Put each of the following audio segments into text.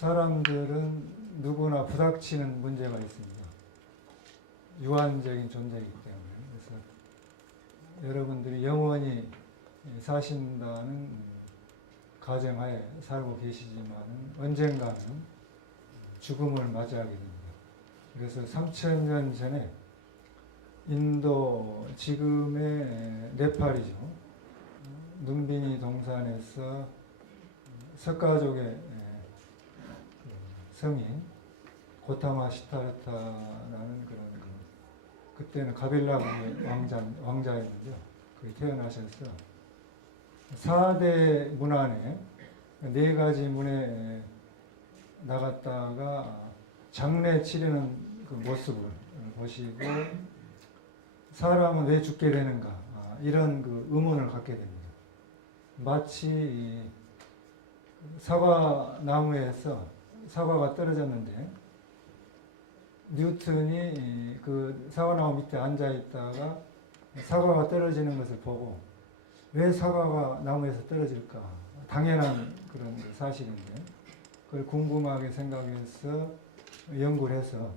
사람들은 누구나 부닥치는 문제가 있습니다. 유한적인 존재이기 때문에. 그래서 여러분들이 영원히 사신다는 가정하에 살고 계시지만 언젠가는 죽음을 맞이하게 됩니다. 그래서 3000년 전에 인도 지금의 네팔이죠. 눈비니 동산에서 석가족의 성인 고타마 시타르타라는 그런 그때는 가빌라국의 왕자였는데요. 그게 태어나셔서 4대 문 안에 4가지 문에 나갔다가 장례 치르는 그 모습을 보시고 사람은 왜 죽게 되는가 이런 그 의문을 갖게 됩니다. 마치 사과 나무에서 사과가 떨어졌는데 뉴턴이 그 사과나무 밑에 앉아 있다가 사과가 떨어지는 것을 보고 왜 사과가 나무에서 떨어질까? 당연한 그런 사실인데 그걸 궁금하게 생각해서 연구를 해서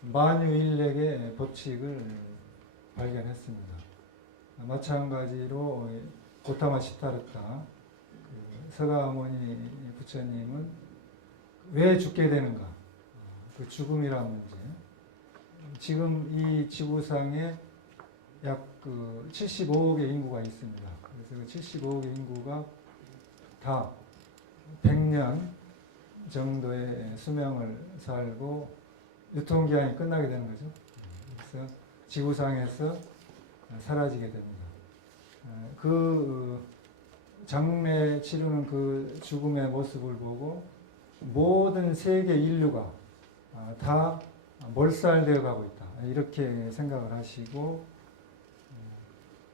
만유인력의 법칙을 발견했습니다. 마찬가지로 고타마 시타르타 서가모니 부처님은 왜 죽게 되는가? 그 죽음이라는 문제. 지금 이 지구상에 약 75억의 인구가 있습니다. 그래서 그 75억의 인구가 다 100년 정도의 수명을 살고 유통기한이 끝나게 되는 거죠. 그래서 지구상에서 사라지게 됩니다. 그 장례 치르는 그 죽음의 모습을 보고 모든 세계 인류가 다 몰살되어 가고 있다. 이렇게 생각을 하시고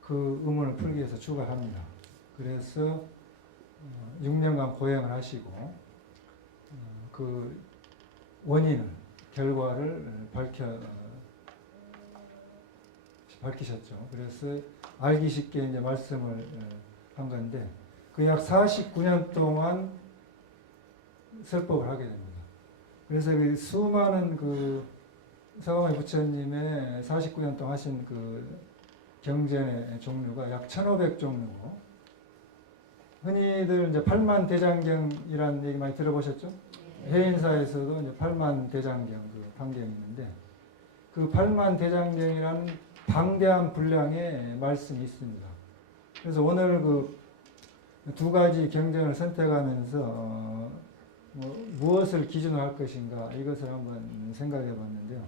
그 의문을 풀기 위해서 출가합니다. 그래서 6년간 고행을 하시고 그 원인을, 결과를 밝히셨죠. 그래서 알기 쉽게 이제 말씀을 한 건데 그 약 49년 동안 설법을 하게 됩니다. 그래서 그 수많은 그 서가모니 부처님의 49년 동안 하신 그 경전의 종류가 약 1500종류고 흔히들 이제 팔만대장경이라는 얘기 많이 들어보셨죠? 해인사에서도 이제 팔만대장경 그 판경이 있는데 그 팔만대장경이라는 방대한 분량의 말씀이 있습니다. 그래서 오늘 그 2가지 경전을 선택하면서 무엇을 기준으로 할 것인가 이것을 한번 생각해 봤는데요.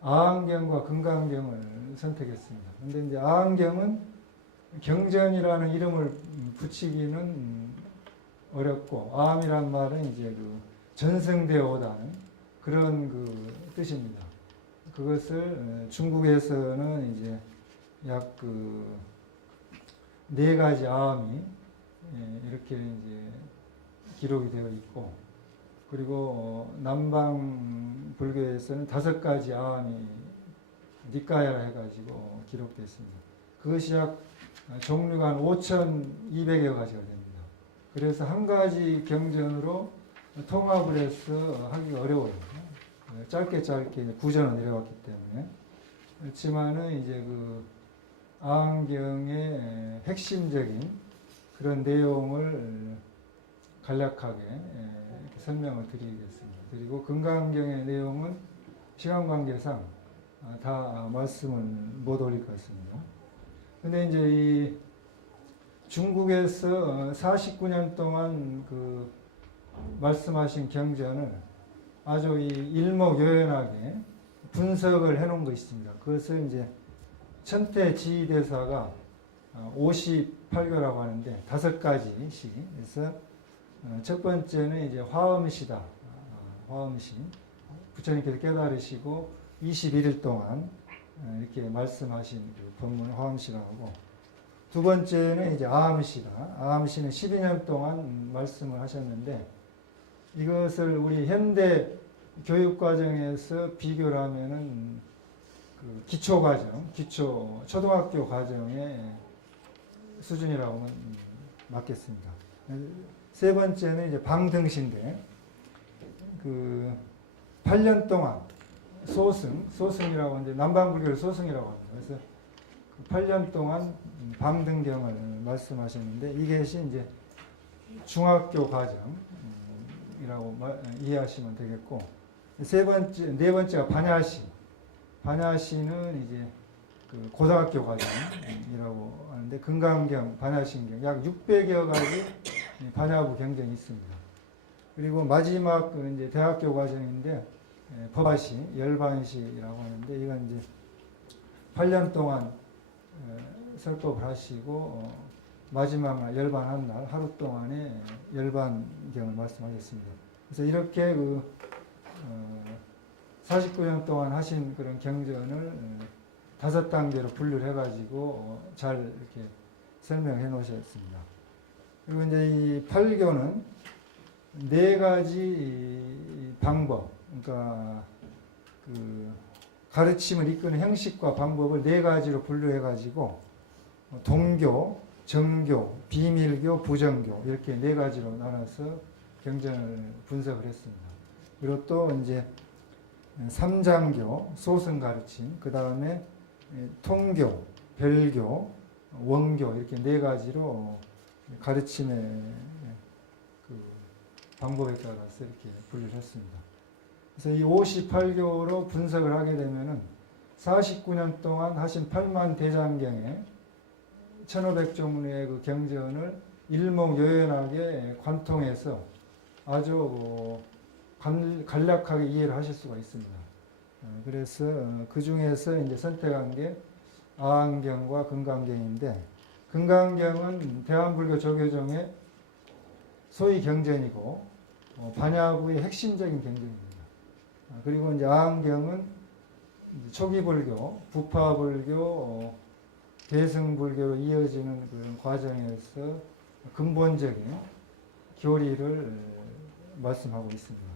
아항경과 금강경을 선택했습니다. 그런데 이제 아항경은 경전이라는 이름을 붙이기는 어렵고 아함이란 말은 이제 그 전승되어 오다는 그런 그 뜻입니다. 그것을 중국에서는 이제 약 4가지 아함이 이렇게 이제 기록이 되어 있고 그리고 남방 불교에서는 5가지 아함이 니까야라 해가지고 기록되어 있습니다. 그것이 약 종류가 한 5,200여 가지가 됩니다. 그래서 한 가지 경전으로 통합을 해서 하기가 어려워요. 짧게 구전을 내려왔기 때문에. 그렇지만은 이제 그 아항경의 핵심적인 그런 내용을 간략하게 이렇게 설명을 드리겠습니다. 그리고 금강경의 내용은 시간 관계상 다 말씀을 못 올릴 것 같습니다. 근데 이제 이 중국에서 49년 동안 그 말씀하신 경전을 아주 이 일목요연하게 분석을 해놓은 거 있습니다. 그것을 이제 천태지대사가 58교라고 하는데 5가지씩 해서 첫 번째는 이제 화엄시다. 화엄시. 부처님께서 깨달으시고 21일 동안 이렇게 말씀하신 그 법문을 화엄시라고 하고 두 번째는 이제 아함시다. 아함시는 12년 동안 말씀을 하셨는데 이것을 우리 현대 교육과정에서 비교를 하면은 그 기초과정, 초등학교 과정의 수준이라고 하면 맞겠습니다. 세 번째는 이제 방등신데, 그 8년 동안 소승이라고 하는데 남방불교를 소승이라고 합니다. 그래서 그 8년 동안 방등경을 말씀하셨는데 이것이 이제 중학교 과정이라고 이해하시면 되겠고, 네 번째가 반야시는 이제 그 고등학교 과정이라고 하는데 금강경, 반야신경 약 600여 가지 반야부 경전이 있습니다. 그리고 마지막 그 이제 대학교 과정인데 법화시, 열반시라고 하는데 이건 이제 8년 동안 설법을 하시고 마지막 날 열반한 날 하루 동안에 열반경을 말씀하셨습니다. 그래서 이렇게 그 49년 동안 하신 그런 경전을 5단계로 분류를 해가지고 잘 이렇게 설명해 놓으셨습니다. 그리고 이제 이 8교는 4가지 방법, 그러니까 그 가르침을 이끄는 형식과 방법을 4가지로 분류해가지고 동교, 정교, 비밀교, 부정교 이렇게 4가지로 나눠서 경전을 분석을 했습니다. 그리고 또 이제 3장교, 소승 가르침, 그 다음에 통교, 별교, 원교 이렇게 4가지로 가르침의 그 방법에 따라서 이렇게 분류를 했습니다. 그래서 이 58교로 분석을 하게 되면은 49년 동안 하신 8만 대장경에 1500종류의 그 경전을 일목요연하게 관통해서 아주 간략하게 이해를 하실 수가 있습니다. 그래서 그 중에서 이제 선택한 게 아한경과 금강경인데, 금강경은 대한불교 조계종의 소위 경전이고 반야부의 핵심적인 경전입니다. 그리고 이제 아한경은 초기불교, 부파불교, 대승불교로 이어지는 그런 과정에서 근본적인 교리를 말씀하고 있습니다.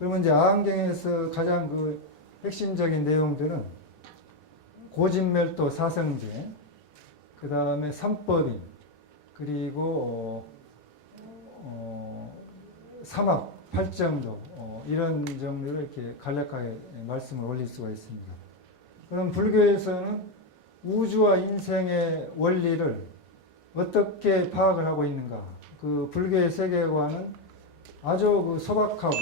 그러면 이제 아한경에서 가장 그 핵심적인 내용들은 고진멸도 사성제, 그 다음에 삼법인, 그리고 사막, 팔정도 이런 정도를 이렇게 간략하게 말씀을 올릴 수가 있습니다. 그럼 불교에서는 우주와 인생의 원리를 어떻게 파악을 하고 있는가? 그 불교의 세계관은 아주 그 소박하고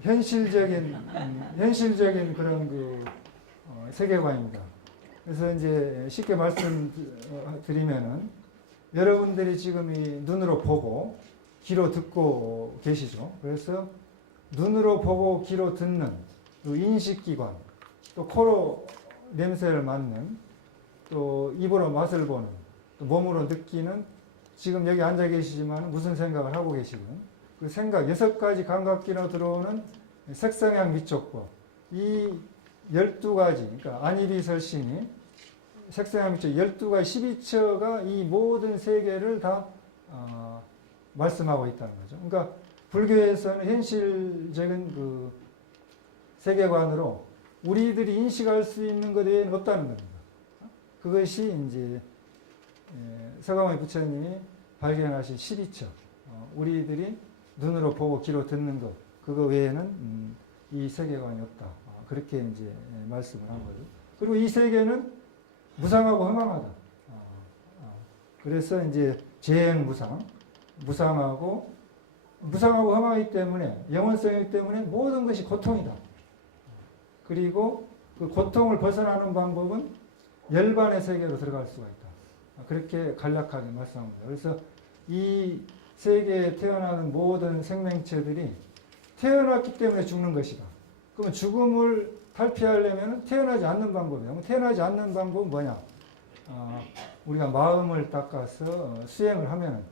현실적인 그런 그 세계관입니다. 그래서 이제 쉽게 말씀드리면은 여러분들이 지금 이 눈으로 보고 귀로 듣고 계시죠. 그래서 눈으로 보고 귀로 듣는 그 인식기관, 또 코로 냄새를 맡는, 또 입으로 맛을 보는, 또 몸으로 느끼는, 지금 여기 앉아 계시지만 무슨 생각을 하고 계시든 그 생각 6가지 감각기로 들어오는 색성향 미촉법, 이 12가지, 그러니까 안이비설신이 색성향 미촉 12가지 12처가 이 모든 세계를 다 말씀하고 있다는 거죠. 그러니까 불교에서는 현실적인 그 세계관으로 우리들이 인식할 수 있는 것 외에는 없다는 겁니다. 그것이 이제 서가모니 부처님이 발견하신 12처, 우리들이 눈으로 보고 귀로 듣는 것, 그거 외에는 이 세계관이 없다. 그렇게 이제 말씀을 한 거죠. 그리고 이 세계는 무상하고 허망하다. 그래서 이제 재행무상, 무상하고 허망하기 때문에, 영원성이기 때문에 모든 것이 고통이다. 그리고 그 고통을 벗어나는 방법은 열반의 세계로 들어갈 수가 있다. 그렇게 간략하게 말씀합니다. 그래서 이 세계에 태어나는 모든 생명체들이 태어났기 때문에 죽는 것이다. 그러면 죽음을 탈피하려면 태어나지 않는 방법이에요. 태어나지 않는 방법은 뭐냐? 우리가 마음을 닦아서 수행을 하면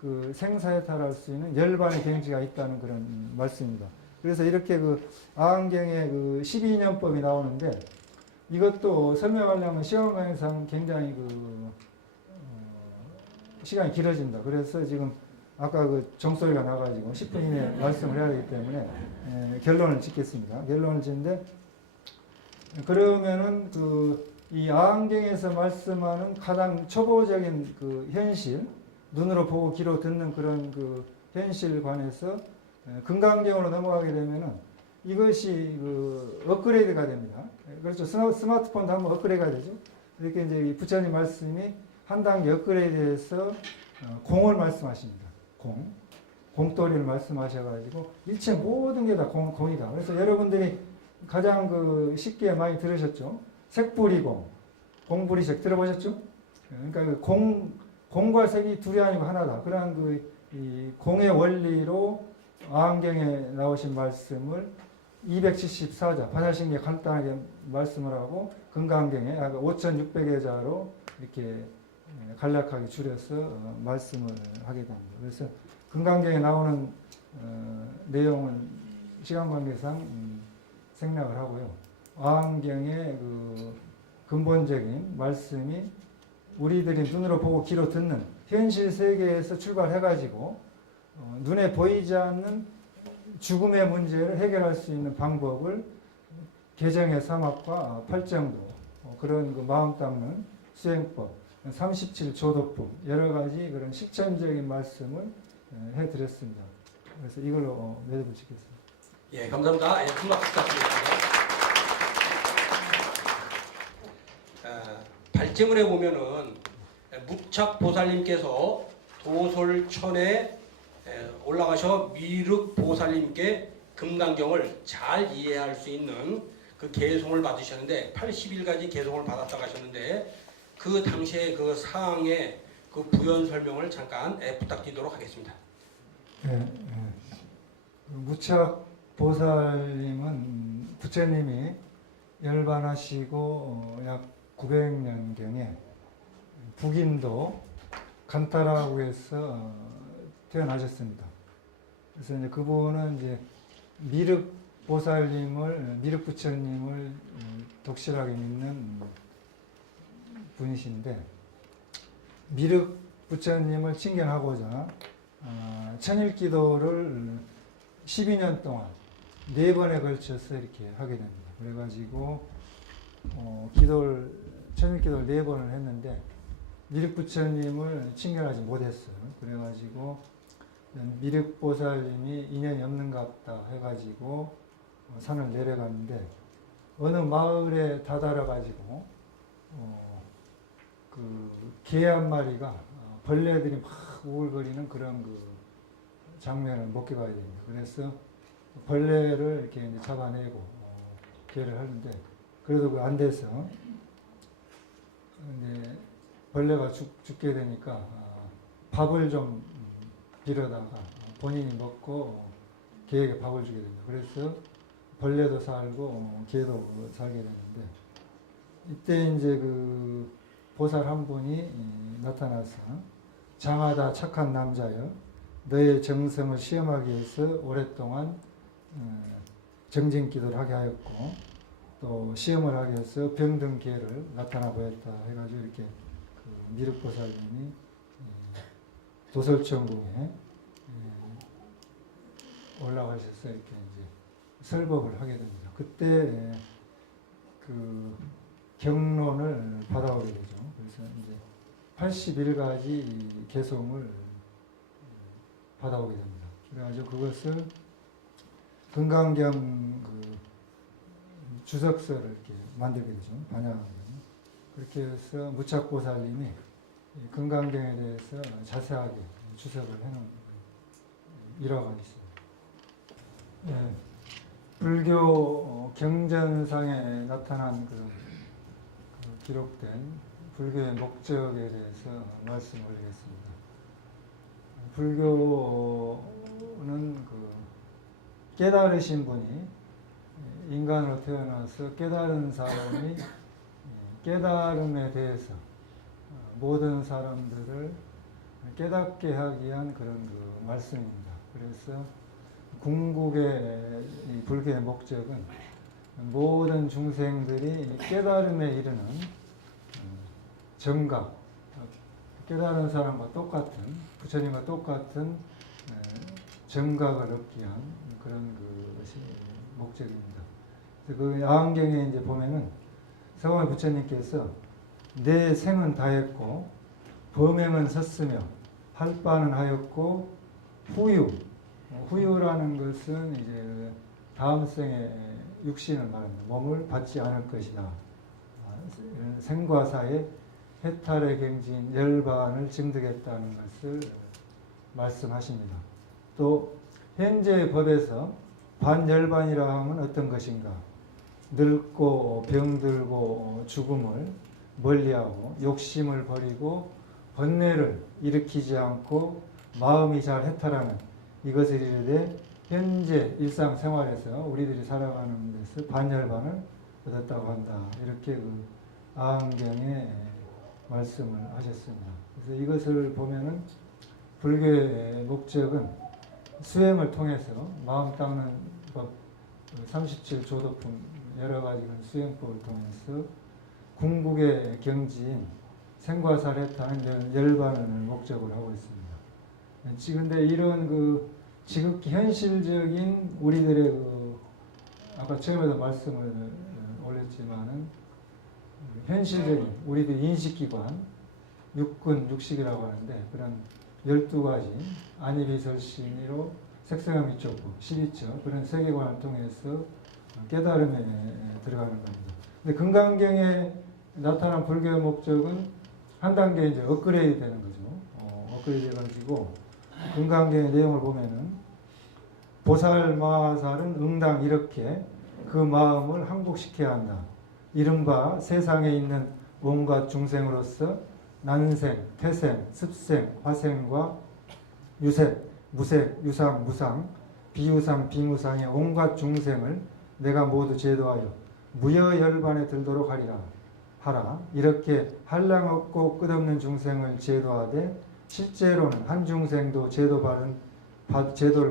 그 생사에 탈할 수 있는 열반의 경지가 있다는 그런 말씀입니다. 그래서 이렇게 그 아한경의 그 12년법이 나오는데, 이것도 설명하려면 시간 관계상 굉장히 시간이 길어진다. 그래서 지금 아까 그 종소리가 나가지고 10분 이내에 말씀을 해야 되기 때문에 결론을 짓겠습니다. 결론을 짓는데, 그러면은 이 아한경에서 말씀하는 가장 초보적인 그 현실, 눈으로 보고 귀로 듣는 그런 그 현실관에서 금강경으로 넘어가게 되면은 이것이 그 업그레이드가 됩니다. 그렇죠. 스마트폰도 한번 업그레이드가 되죠. 이렇게 이제 이 부처님 말씀이 한 단계 업그레이드해서 공을 말씀하십니다. 공돌이를 말씀하셔가지고 일체 모든 게 다 공이다. 그래서 여러분들이 가장 그 쉽게 많이 들으셨죠. 색불이공, 공불이색 들어보셨죠? 그러니까 그 공과 색이 둘이 아니고 하나다. 그러한 이 공의 원리로 아한경에 나오신 말씀을 274자 반야신경에 간단하게 말씀을 하고 금강경에 5,600여 자로 이렇게 간략하게 줄여서 말씀을 하게 됩니다. 그래서 금강경에 나오는 내용은 시간 관계상 생략을 하고요. 아한경의 그 근본적인 말씀이 우리들이 눈으로 보고 귀로 듣는 현실 세계에서 출발해가지고 눈에 보이지 않는 죽음의 문제를 해결할 수 있는 방법을 개정의 사막과 팔정도 그런 그 마음 닦는 수행법 37조도법 여러 가지 그런 실천적인 말씀을 해드렸습니다. 그래서 이걸로 매듭을 짓겠습니다. 예, 감사합니다. 예, 큰 박수 부탁드리겠습니다. 발제문에 보면은 무착보살님께서 도솔천에 올라가셔 미륵보살님께 금강경을 잘 이해할 수 있는 그 개송을 받으셨는데 80일까지 개송을 받았다고 하셨는데 그 당시에 그 사항의 그 부연 설명을 잠깐 부탁드리도록 하겠습니다. 무착보살님은 부처님이 열반하시고 약 900년경에 북인도 간타라구에서 태어나셨습니다. 그래서 이제 그분은 이제 미륵 부처님을 독실하게 믿는 분이신데 미륵 부처님을 칭견하고자 천일기도를 12년 동안 4번에 걸쳐서 이렇게 하게 됩니다. 그래가지고 천일기도를 4번을 했는데 미륵 부처님을 칭견하지 못했어요. 그래가지고 미륵보살님이 인연이 없는갑다 해가지고 산을 내려갔는데 어느 마을에 다다라가지고 그 개 한 마리가 벌레들이 막 우글거리는 그런 그 장면을 목격하게 됩니다. 그래서 벌레를 이렇게 이제 잡아내고 개를 하는데 그래도 안 돼서 근데 벌레가 죽게 되니까 밥을 좀 빌어다가 본인이 먹고 개에게 밥을 주게 됩니다. 그래서 벌레도 살고 개도 살게 되는데 이때 이제 그 보살 한 분이 나타나서 장하다 착한 남자여 너의 정성을 시험하기 위해서 오랫동안 정진기도를 하게 하였고 또 시험을 하기 위해서 병든 개를 나타나 보였다 해가지고 이렇게 그 미륵보살님이 도솔천궁에 올라가셔서 이렇게 이제 설법을 하게 됩니다. 그때 그 경론을 받아오게 되죠. 그래서 이제 81가지 개송을 받아오게 됩니다. 그래가지고 그것을 금강경 그 주석서를 이렇게 만들게 되죠. 반야하게. 그렇게 해서 무착보살님이 금강경에 대해서 자세하게 주석을 해놓은 일화가 있습니다. 예, 불교 경전상에 나타난 그 기록된 불교의 목적에 대해서 말씀을 드리겠습니다. 불교는 그 깨달으신 분이 인간으로 태어나서 깨달은 사람이 깨달음에 대해서 모든 사람들을 깨닫게 하기 위한 그런 그 말씀입니다. 그래서 궁극의 불교의 목적은 모든 중생들이 깨달음에 이르는 정각, 깨달은 사람과 똑같은 부처님과 똑같은 정각을 얻기 위한 그런 것이 목적입니다. 그 야한경에 이제 보면은 서가모니 부처님께서 내 생은 다했고 범행은 섰으며 할 바는 하였고 후유라는 것은 이제 그 다음 생에 육신을 말합니다. 몸을 받지 않을 것이다. 생과 사의 해탈의 경지인 열반을 증득했다는 것을 말씀하십니다. 또 현재 법에서 반열반이라 하면 어떤 것인가? 늙고 병들고 죽음을 멀리하고 욕심을 버리고 번뇌를 일으키지 않고 마음이 잘 해탈하는 이것을 이르되 현재 일상생활에서 우리들이 살아가는 데서 반열반을 얻었다고 한다. 이렇게 그 아한경에 말씀을 하셨습니다. 그래서 이것을 보면은 불교의 목적은 수행을 통해서 마음 닦는 법, 37조도품 여러 가지 수행법을 통해서 궁극의 경지인 생과사례타는 열반을 목적으로 하고 있습니다. 그런데 이런 그 지극히 현실적인 우리들의 그 아까 처음에도 말씀을 올렸지만은 현실적인 우리들 인식기관 육군 육식이라고 하는데 그런 12가지 안이비설심이로 색성함 이쪽부 12처 그런 세계관을 통해서 깨달음에 들어가는 겁니다. 근데 금강경에 나타난 불교의 목적은 한 단계 이제 업그레이드 되는 거죠. 업그레이드 해가지고 금강경의 내용을 보면은 보살 마살은 응당 이렇게 그 마음을 항복시켜야 한다. 이른바 세상에 있는 온갖 중생으로서 난생, 태생, 습생, 화생과 유색, 무색, 유상, 무상, 비유상, 비무상의 온갖 중생을 내가 모두 제도하여 무여열반에 들도록 하라. 이렇게 한량 없고 끝없는 중생을 제도하되 실제로는 한 중생도 제도를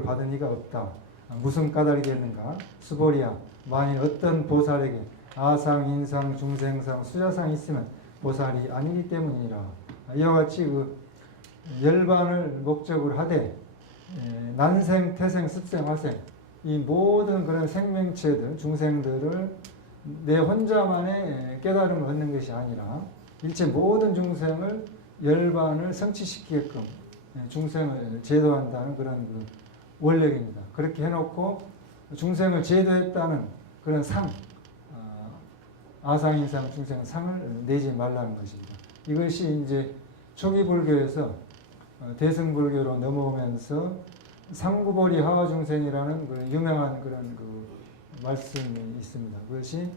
받은 이가 없다. 무슨 까닭이겠는가? 수보리야. 만일 어떤 보살에게 아상, 인상, 중생상, 수자상이 있으면 보살이 아니기 때문이라. 이와 같이 그 열반을 목적으로 하되 난생, 태생, 습생, 화생 이 모든 그런 생명체들, 중생들을 내 혼자만의 깨달음을 얻는 것이 아니라 일체 모든 중생을 열반을 성취시키게끔 중생을 제도한다는 그런 그 원력입니다. 그렇게 해놓고 중생을 제도했다는 그런 상, 아상인상 중생 상을 내지 말라는 것입니다. 이것이 이제 초기 불교에서 대승불교로 넘어오면서 상구보리 하와중생이라는 그 유명한 그런 그 말씀이 있습니다. 그것이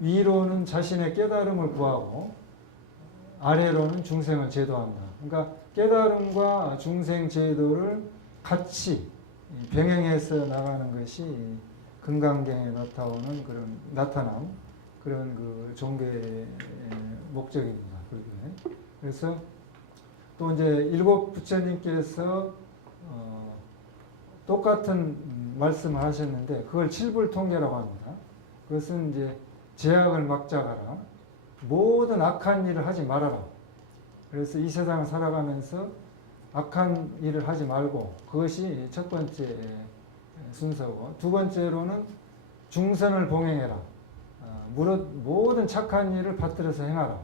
위로는 자신의 깨달음을 구하고 아래로는 중생을 제도한다. 그러니까 깨달음과 중생 제도를 같이 병행해서 나가는 것이 금강경에 나타나는 그런 그 종교의 목적입니다. 그래서 또 이제 일곱 부처님께서 똑같은 말씀을 하셨는데 그걸 칠불통계라고 합니다. 그것은 이제 제약을 막자가라. 모든 악한 일을 하지 말아라. 그래서 이 세상을 살아가면서 악한 일을 하지 말고 그것이 첫 번째 순서고 두 번째로는 중선을 봉행해라. 모든 착한 일을 받들어서 행하라.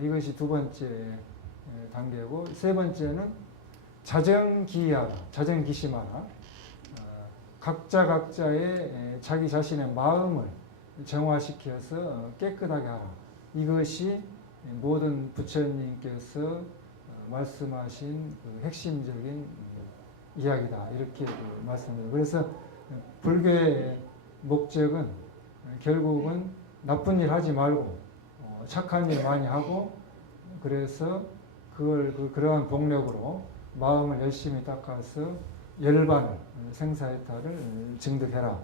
이것이 두 번째 단계고 세 번째는 자정기하라. 자정기심하라. 각자의 자기 자신의 마음을 정화시켜서 깨끗하게 하라. 이것이 모든 부처님께서 말씀하신 그 핵심적인 이야기다. 이렇게 말씀드립니다. 그래서 불교의 목적은 결국은 나쁜 일 하지 말고 착한 일 많이 하고 그래서 그러한 복력으로 마음을 열심히 닦아서 열반을 생사해탈을 증득해라.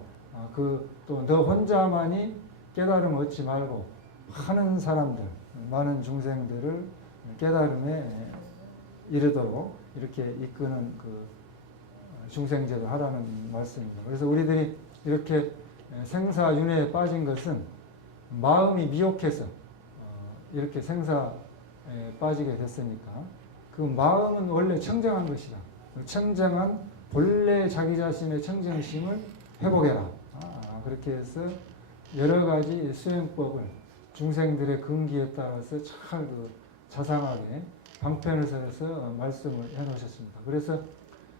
또 너 혼자만이 깨달음을 얻지 말고 많은 사람들, 많은 중생들을 깨달음에 이르도록 이렇게 이끄는 그 중생제도 하라는 말씀입니다. 그래서 우리들이 이렇게 생사윤회에 빠진 것은 마음이 미혹해서 이렇게 생사에 빠지게 됐으니까 그 마음은 원래 청정한 것이다. 청정한 본래 자기 자신의 청정심을 회복해라. 그렇게 해서 여러 가지 수행법을 중생들의 근기에 따라서 잘 자상하게 방편에서 말씀을 해놓으셨습니다. 그래서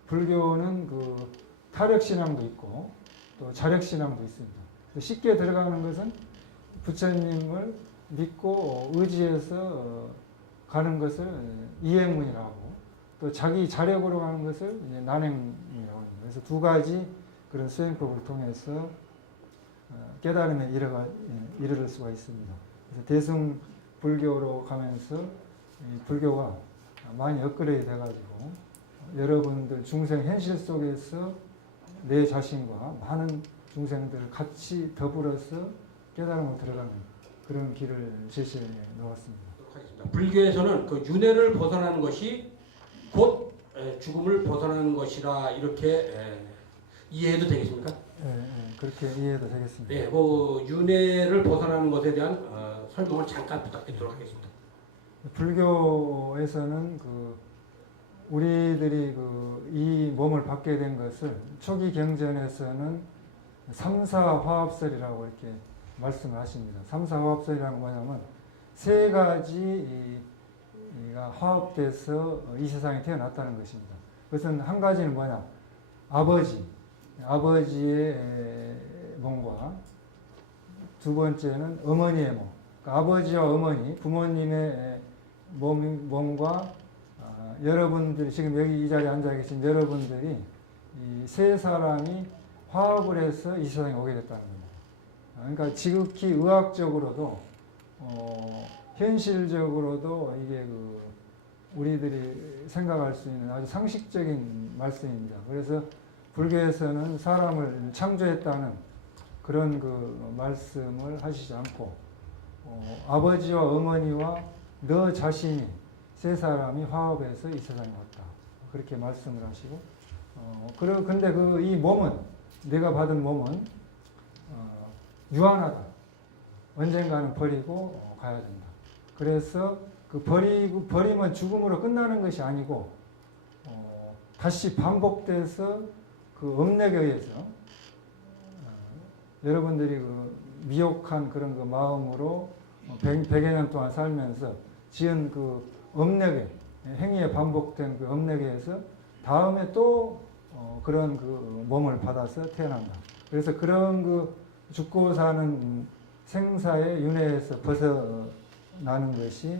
불교는 그 타력신앙도 있고 또 자력신앙도 있습니다. 쉽게 들어가는 것은 부처님을 믿고 의지해서 가는 것을 이행문이라고 하고 또 자기 자력으로 가는 것을 이제 난행문이라고 합니다. 그래서 두 가지 그런 수행법을 통해서 깨달음에 이르를 수가 있습니다. 그래서 대승 불교로 가면서 이 불교가 많이 업그레이드 돼가지고 여러분들 중생 현실 속에서 내 자신과 많은 중생들을 같이 더불어서 깨달음으로 들어가는 그런 길을 제시해 놓았습니다. 불교에서는 그 윤회를 벗어나는 것이 곧 죽음을 벗어나는 것이라 이렇게 이해해도 되겠습니까? 그렇게 이해해도 되겠습니다. 네, 뭐 윤회를 벗어나는 것에 대한 설명을 잠깐 부탁드리도록 하겠습니다. 불교에서는 우리들이 이 몸을 받게 된 것을 초기 경전에서는 삼사화합설이라고 이렇게 말씀을 하십니다. 삼사화합설이라는 건 뭐냐면 세 가지가 화합돼서 이 세상에 태어났다는 것입니다. 그것은 한 가지는 뭐냐? 아버지의 몸과 두 번째는 어머니의 몸. 그러니까 아버지와 어머니, 부모님의 몸과 여러분들이 지금 여기 이 자리에 앉아 계신 여러분들이 이 세 사람이 화합을 해서 이 세상에 오게 됐다는 겁니다. 그러니까 지극히 의학적으로도 현실적으로도 이게 우리들이 생각할 수 있는 아주 상식적인 말씀입니다. 그래서 불교에서는 사람을 창조했다는 그런 말씀을 하시지 않고 아버지와 어머니와 너 자신이 세 사람이 화합해서 이 세상에 왔다. 그렇게 말씀을 하시고 근데 이 몸은 내가 받은 몸은 유한하다. 언젠가는 버리고 가야 된다. 그래서 버리면 죽음으로 끝나는 것이 아니고 다시 반복돼서 업력에 의해서 여러분들이 미혹한 그런 마음으로 100여 년 동안 살면서 지은 업력에 행위에 반복된 업력에 의해서 다음에 또 그런 몸을 받아서 태어난다. 그래서 그런 죽고 사는 생사의 윤회에서 벗어나는 것이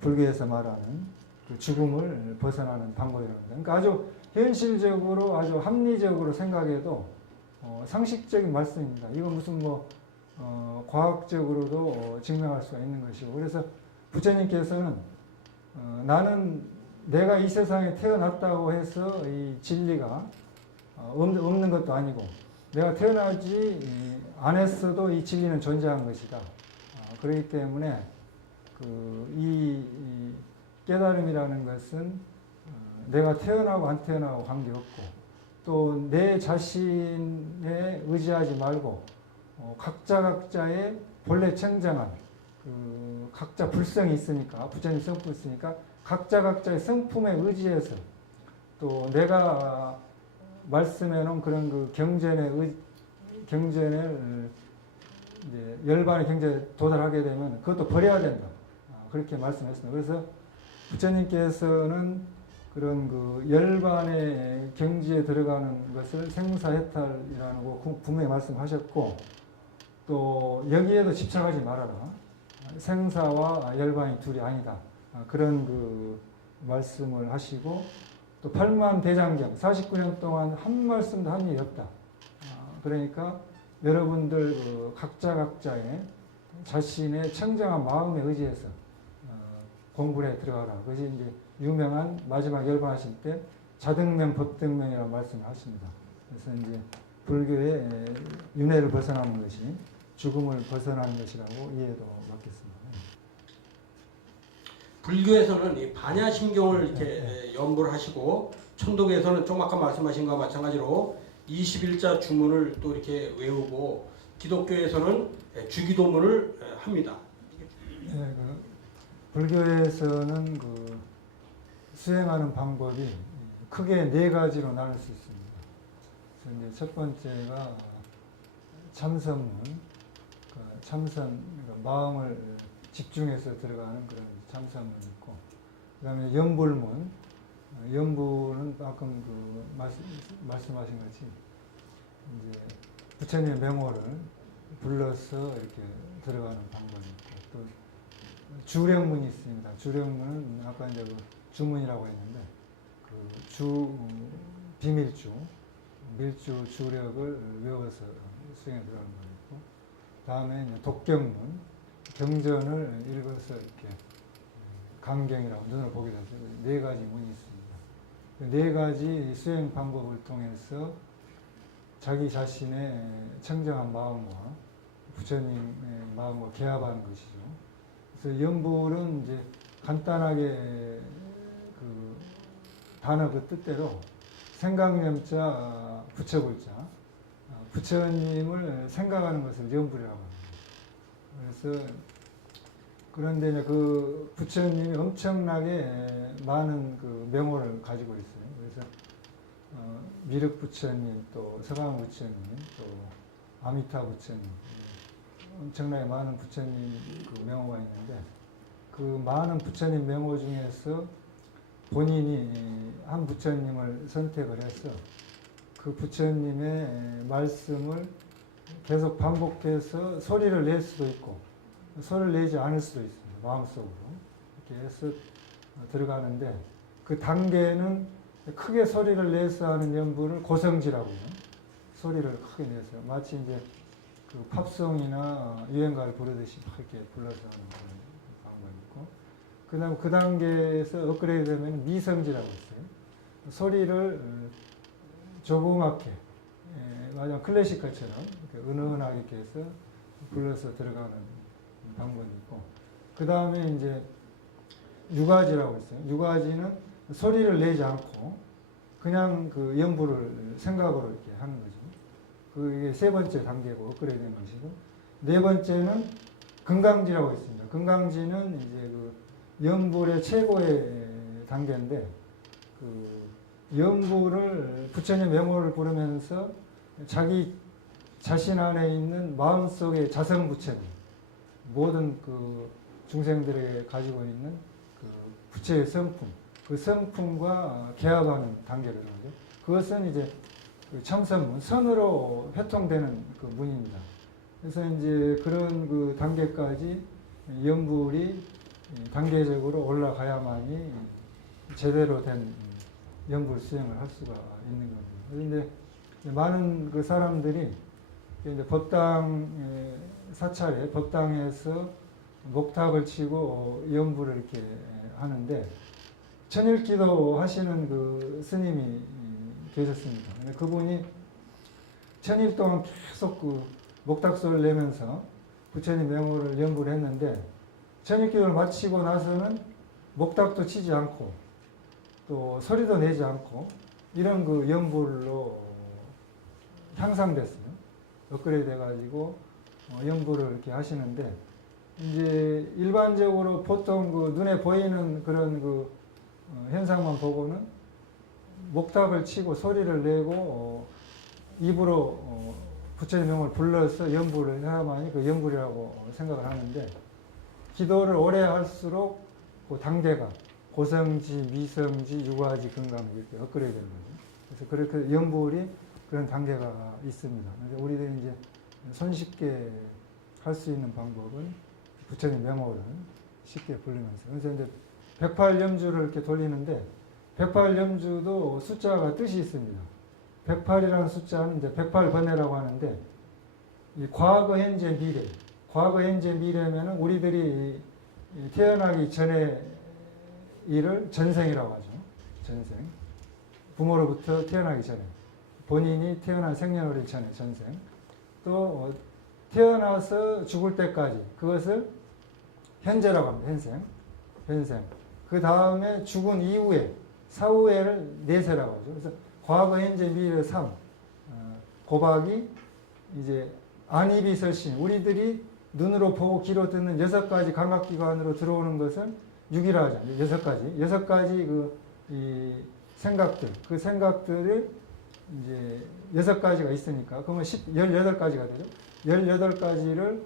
불교에서 말하는 죽음을 벗어나는 방법이랍니다. 그러니까 아주 현실적으로 아주 합리적으로 생각해도 상식적인 말씀입니다. 이건 무슨 과학적으로도 증명할 수가 있는 것이고 그래서 부처님께서는 나는 내가 이 세상에 태어났다고 해서 이 진리가 없는 것도 아니고 내가 태어나지 않았어도 이 진리는 존재한 것이다. 그렇기 때문에 이 깨달음이라는 것은 내가 태어나고 안 태어나고 관계없고 또 내 자신에 의지하지 말고 각자의 본래 청정한 각자 불성이 있으니까 부처님 성품이 있으니까 각자의 성품에 의지해서 또 내가 말씀해 놓은 그런 경전을 이제 열반의 경전에 도달하게 되면 그것도 버려야 된다. 그렇게 말씀했습니다. 그래서 부처님께서는 그런 열반의 경지에 들어가는 것을 생사해탈이라는 거 분명히 말씀하셨고 또 여기에도 집착하지 말아라. 생사와 열반이 둘이 아니다. 그런 말씀을 하시고 또 팔만대장경 49년 동안 한 말씀도 한 일이 없다. 그러니까 여러분들 각자의 자신의 청정한 마음에 의지해서 공부에 들어가라. 그것이 이제 유명한 마지막 열반하실 때 자등면 법등면이라고 말씀을 하십니다. 그래서 이제 불교의 윤회를 벗어나는 것이 죽음을 벗어나는 것이라고 이해도 받겠습니다. 불교에서는 이 반야심경을 이렇게 연구를 하시고 천도교에서는 좀 아까 말씀하신 것과 마찬가지로 21자 주문을 또 이렇게 외우고 기독교에서는 주기도문을 합니다. 네, 불교에서는 수행하는 방법이 크게 네 가지로 나눌 수 있습니다. 그래서 이제 첫 번째가 참선문, 그러니까 마음을 집중해서 들어가는 그런 참선문 있고, 그다음에 연불문, 연불은 방금 말씀하신 같이 이제 부처님의 명호를 불러서 이렇게 들어가는 방법이 있고, 또 주령문이 있습니다. 주령문은 아까 이제 그 주문이라고 했는데 비밀주, 밀주 주력을 외워서 수행에 들어가는 거 있고, 다음에 이제 독경문, 경전을 읽어서 이렇게 강경이라고 눈으로 보게 돼서 4가지 문이 있습니다. 그 4가지 수행 방법을 통해서 자기 자신의 청정한 마음과 부처님의 마음과 개합하는 것이죠. 그래서 연불은 이제 간단하게 그 단어 그 뜻대로 생각념자 부처불자, 부처님을 생각하는 것을 연불이라고 합니다. 그래서 그런데 이제 그 부처님이 엄청나게 많은 그 명호를 가지고 있어요. 그래서 미륵 부처님, 또 서강 부처님, 또 아미타 부처님, 엄청나게 많은 부처님 그 명호가 있는데, 그 많은 부처님 명호 중에서 본인이 한 부처님을 선택을 해서 그 부처님의 말씀을 계속 반복해서 소리를 낼 수도 있고 소리를 내지 않을 수도 있습니다. 마음속으로 이렇게 해서 들어가는데, 그 단계는 크게 소리를 내서 하는 연불을 고성지라고 해요. 소리를 크게 내서 마치 이제 그 팝송이나 유행가를 부르듯이 막 이렇게 불러서 하는 그런 방법이 있고, 그다음 그 단계에서 업그레이드 되면 미성지라고 있어요. 소리를 조그맣게, 마냥 클래식처럼 이렇게 은은하게 이렇게 해서 불러서 들어가는 방법이 있고, 그 다음에 이제 유가지라고 있어요. 유가지는 소리를 내지 않고 그냥 그 연불을 생각으로 이렇게 하는 거죠. 그게 3번째 단계고 업그레이드 된 것이고, 4번째는 금강지라고 있습니다. 금강지는 이제 그 연불의 최고의 단계인데, 그 연불을 부처님 명호를 부르면서 자기 자신 안에 있는 마음속의 자성 부처님, 모든 그 중생들에게 가지고 있는 그 부처의 성품, 그 성품과 개합하는 단계를 하죠. 그것은 이제 그 참선문, 선으로 회통되는 그 문입니다. 그래서 이제 그런 그 단계까지 연불이 단계적으로 올라가야만이 제대로 된 연불 수행을 할 수가 있는 겁니다. 그런데 많은 그 사람들이 이제 법당 사찰에 법당에서 목탁을 치고 연불을 이렇게 하는데, 천일기도 하시는 그 스님이 계셨습니다. 그분이 천일 동안 계속 그 목탁소를 내면서 부처님 명호를 연불을 했는데, 천일기도를 마치고 나서는 목탁도 치지 않고 또 소리도 내지 않고 이런 그 연불로 향상됐어요. 업그레이드 돼가지고 연불을 이렇게 하시는데, 이제 일반적으로 보통 그 눈에 보이는 그런 그 현상만 보고는 목탁을 치고 소리를 내고 입으로 부처님 명을 불러서 연불을 해야만이 그 연불이라고 생각을 하는데, 기도를 오래 할수록 그 단계가 고성지, 미성지, 유가지, 금강 이렇게 업그레이드 되는 거죠. 그래서 그렇게 연불이 그런 단계가 있습니다. 그래서 우리들이 이제 손쉽게 할 수 있는 방법은 부처님 명호를 쉽게 부르면서, 그래서 이제 108염주를 이렇게 돌리는데, 108염주도 숫자가 뜻이 있습니다. 108이라는 숫자는 이제 108번뇌라고 하는데, 이 과거, 현재, 미래. 과거, 현재, 미래면은 우리들이 태어나기 전에 일을 전생이라고 하죠. 전생. 부모로부터 태어나기 전에. 본인이 태어난 생년월일 전에 전생. 또 태어나서 죽을 때까지. 그것을 현재라고 합니다. 현생. 현생. 그 다음에 죽은 이후에, 사후에를 내세라고 하죠. 그래서 과거, 현재, 미래 3. 고박이 이제 안이비설신. 우리들이 눈으로 보고 귀로 듣는 6가지 감각기관으로 들어오는 것은 6이라 하죠. 6가지. 6가지 이 생각들. 그 생각들을 이제 6가지가 있으니까. 그러면 18가지가 되죠. 18가지를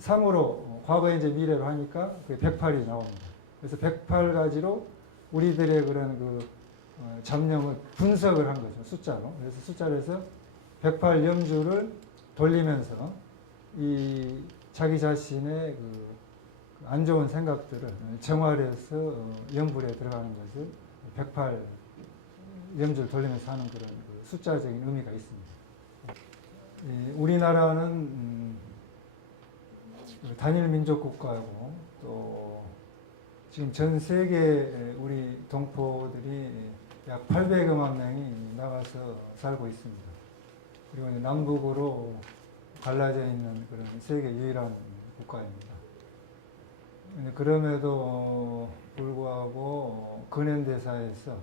3으로 과거에 이제 미래로 하니까 그 108이 나옵니다. 그래서 108가지로 우리들의 그런 그 잡념을 분석을 한 거죠. 숫자로. 그래서 숫자로 해서 108 염주를 돌리면서 이 자기 자신의 그 안 좋은 생각들을 정화해서 염불에 들어가는 것을 108 염주를 돌리면서 하는 그런 그 숫자적인 의미가 있습니다. 우리나라는 단일 민족 국가고 또 지금 전 세계 우리 동포들이 약 800여만 명이 나가서 살고 있습니다. 그리고 남북으로 갈라져 있는 그런 세계 유일한 국가입니다. 그럼에도 불구하고 근현대사에서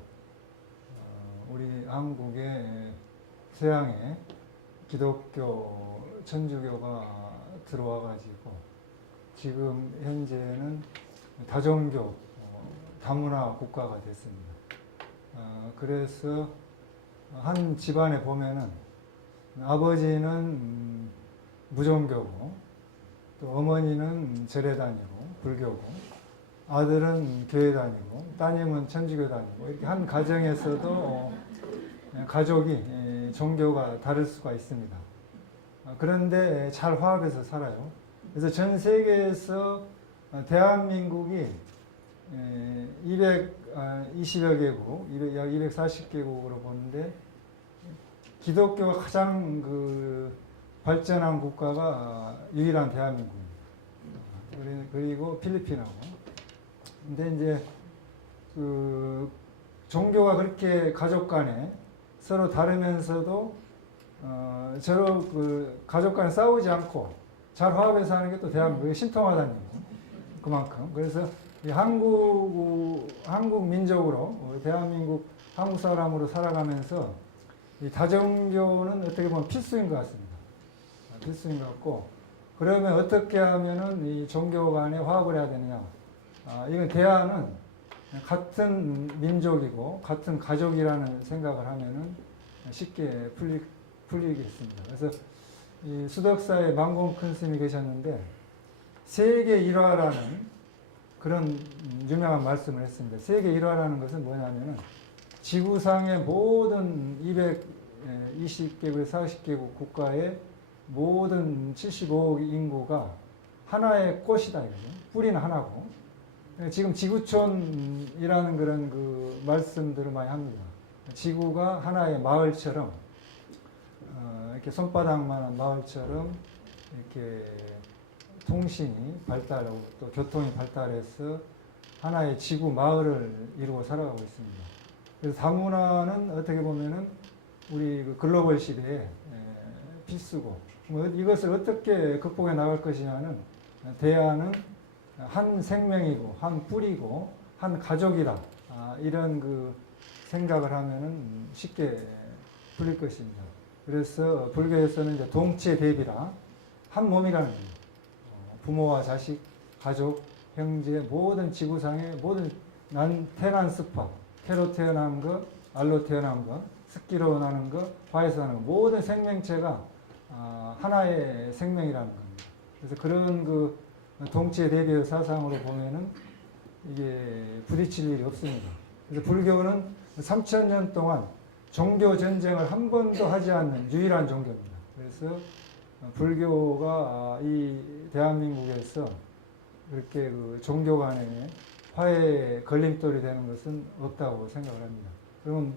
우리 한국의 서양에 기독교, 천주교가 들어와가지고 지금 현재는 다종교, 다문화 국가가 됐습니다. 그래서 한 집안에 보면은 아버지는 무종교고 또 어머니는 절에 다니고 불교고 아들은 교회 다니고 따님은 천주교 다니고 이렇게 한 가정에서도 가족이 종교가 다를 수가 있습니다. 그런데 잘 화합해서 살아요. 그래서 전 세계에서 대한민국이 220여 개국, 약 240개국으로 보는데 기독교가 가장 그 발전한 국가가 유일한 대한민국입니다. 그리고 필리핀하고. 근데 이제 그 종교가 그렇게 가족 간에 서로 다르면서도 서로 그 가족 간에 싸우지 않고 잘 화합해서 하는 게 또 대한민국의 신통하다는 얘기죠. 그만큼. 그래서 이 한국 민족으로 대한민국 한국 사람으로 살아가면서 이 다종교는 어떻게 보면 필수인 것 같습니다. 필수인 것 같고 그러면 어떻게 하면은 이 종교 간에 화합을 해야 되느냐? 이건 대안은 같은 민족이고 같은 가족이라는 생각을 하면은 쉽게 풀리겠습니다. 그래서 이 수덕사에 망공 큰 스님이 계셨는데 세계 일화라는 그런 유명한 말씀을 했습니다. 세계 일화라는 것은 뭐냐면은 지구상의 모든 220개국, 40개국 국가의 모든 75억 인구가 하나의 꽃이다 이거죠. 뿌리는 하나고. 지금 지구촌이라는 그런 그 말씀들을 많이 합니다. 지구가 하나의 마을처럼 이렇게 손바닥만한 마을처럼 이렇게 통신이 발달하고 또 교통이 발달해서 하나의 지구 마을을 이루고 살아가고 있습니다. 그래서 다문화는 어떻게 보면은 우리 그 글로벌 시대에 필수고 이것을 어떻게 극복해 나갈 것이냐는 대안은 한 생명이고 한 뿌리고 한 가족이다. 이런 그 생각을 하면은 쉽게 풀릴 것입니다. 그래서 불교에서는 이제 동체 대비라 한 몸이라는 거예요. 부모와 자식, 가족, 형제 모든 지구상의 모든 태어난 스파, 태로 태어난 것, 알로 태어난 것, 습기로 나는 것, 화에서 나는 것 모든 생명체가 하나의 생명이라는 겁니다. 그래서 그런 그 동체 대비의 사상으로 보면은 이게 부딪힐 일이 없습니다. 그래서 불교는 3000년 동안 종교 전쟁을 한 번도 하지 않는 유일한 종교입니다. 그래서 불교가 이 대한민국에서 이렇게 그 종교 간의 화해의 걸림돌이 되는 것은 없다고 생각을 합니다. 그럼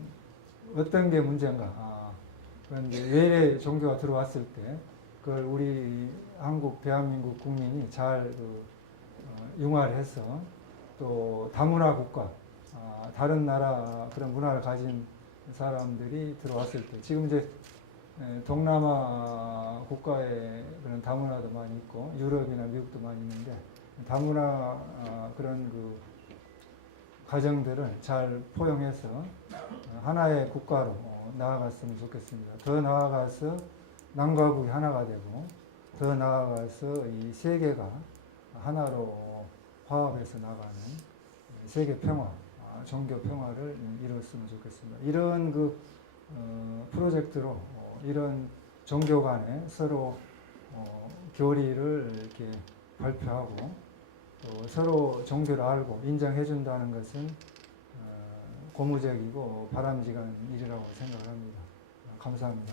어떤 게 문제인가? 그런데 외래 종교가 들어왔을 때 그걸 우리 한국 대한민국 국민이 잘 융화를 해서 또 다문화 국가, 다른 나라 그런 문화를 가진 사람들이 들어왔을 때 지금 이제 동남아 국가에 그런 다문화도 많이 있고 유럽이나 미국도 많이 있는데 다문화 그런 그 가정들을 잘 포용해서 하나의 국가로 나아갔으면 좋겠습니다. 더 나아가서 남과 북이 하나가 되고 더 나아가서 이 세계가 하나로 화합해서 나가는 세계 평화, 종교 평화를 이뤘으면 좋겠습니다. 이런 그 프로젝트로 이런 종교 간에 서로 교리를 이렇게 발표하고 또 서로 종교를 알고 인정해 준다는 것은 고무적이고 바람직한 일이라고 생각을 합니다. 감사합니다.